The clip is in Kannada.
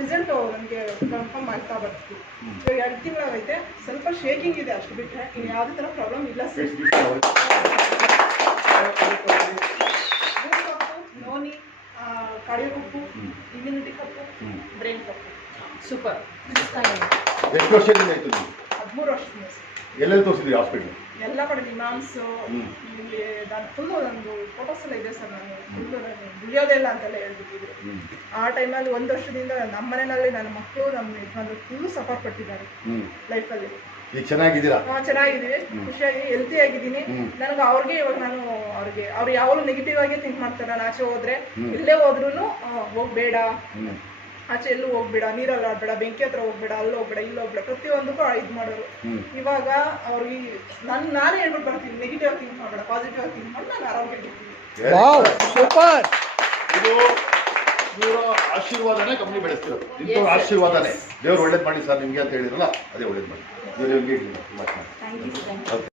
ರಿಸಲ್ಟ್ ನನಗೆ ಕನ್ಫರ್ಮ್ ಆಗ್ತಾ ಬರ್ತು. ಇವಾಗ 2 ತಿಂಗಳಾಗೈತೆ. ಸ್ವಲ್ಪ ಶೇಕಿಂಗ್ ಇದೆ ಅಷ್ಟು ಬಿಟ್ಟರೆ ಇನ್ನು ಯಾವುದೇ ಥರ ಪ್ರಾಬ್ಲಮ್ ಇಲ್ಲ ಸರ್. ನೋನಿ, ಕಾರ್ಡಿಯೋ ಕಪ್ಪು, ಇಮ್ಯುನಿಟಿ ಕಪ್ಪು, ಬ್ರೈನ್ ಕಪ್ಪು. ಸೂಪರ್. ಎಷ್ಟು ವರ್ಷದಿಂದ ಆಯ್ತು ನೀವು? 13 ವರ್ಷದಿಂದ ಸರ್. ಎಲ್ಲೆಲ್ಲಿ ತೋರಿಸಿದ್ರಿ ಹಾಸ್ಪಿಟಲ್? ಎಲ್ಲ ಕಡೆ ನಿಮಾನ್ಸು, ಇಲ್ಲಿ ನಾನು ಫುಲ್ಲು ನಂದು ಫೋಟೋಸ್ ಎಲ್ಲ ಇದೆ ಸರ್. ನಾನು ಫುಲ್ಲು ನಾನು ದುಡಿಯೋದೇ ಇಲ್ಲ ಅಂತೆಲ್ಲ ಹೇಳ್ಬಿಟ್ಟಿದ್ರು. ಆ ಟೈಮಲ್ಲಿ 1 ವರ್ಷದಿಂದ ನಮ್ಮ ಮನೆಯಲ್ಲಿ ನನ್ನ ಮಕ್ಕಳು ನಮ್ಮ ಯಜಮಾನ್ರು ಫುಲ್ಲು ಸಫರ್ ಪಟ್ಟಿದ್ದಾರೆ ಲೈಫಲ್ಲಿ. ಈಗ ಚೆನ್ನಾಗಿದ್ದೀರಾ? ಚೆನ್ನಾಗಿದ್ದೀವಿ, ಖುಷಿಯಾಗಿ ಹೆಲ್ತಿ ಆಗಿದ್ದೀನಿ. ನನಗೆ ಅವ್ರಿಗೆ ಇವಾಗ ನಾನು ಅವ್ರು ಯಾವಾಗಲೂ ನೆಗೆಟಿವ್ ಆಗಿ ಥಿಂಕ್ ಮಾಡ್ತಾರೆ. ನಾನು ಆಚೆ ಹೋದ್ರೆ ಇಲ್ಲೇ ಹೋದ್ರೂ ಹೋಗ್ಬೇಡ, ಆಚೆ ಎಲ್ಲೂ ಹೋಗ್ಬೇಡ, ನೀರಲ್ಲಿ ಆಡ್ಬೇಡ, ಬೆಂಕಿ ಹತ್ರ ಹೋಗ್ಬೇಡ, ಅಲ್ಲಿ ಹೋಗ್ಬೇಡ, ಇಲ್ಲಿ ಹೋಗ್ಬೇಡ, ಪ್ರತಿಯೊಂದಕ್ಕೂ ಇದು ಮಾಡೋರು. ಇವಾಗ ಅವ್ರಿಗೆ ನಾನೇ ಹೇಳ್ಬಿಟ್ಟು ಬರ್ತೀನಿ, ನೆಗೆಟಿವ್ ಆಗಿ ಥಿಂಕ್ ಮಾಡಬೇಡ, ಪಾಸಿಟಿವ್ ಆಗಿ ಥಿಂಕ್ ಮಾಡಿ ನಾನು ಆರೋಗ್ಯವಾಗಿರ್ತೀನಿ. ಇದು ಇವರ ಆಶೀರ್ವಾದನೇ ಕಂಪ್ನಿ ಬೆಳೆಸ್ತಿರೋದು. ಇಂಥವ್ರ ಆಶೀರ್ವಾದನೇ. ದೇವ್ರು ಒಳ್ಳೇದು ಮಾಡಿ ಸರ್ ನಿಮಗೆ ಅಂತ ಹೇಳಿದ್ರಲ್ಲ, ಅದೇ ಒಳ್ಳೇದು ಮಾಡಿ. ದೇವ್ರು ನಿಮಗೆ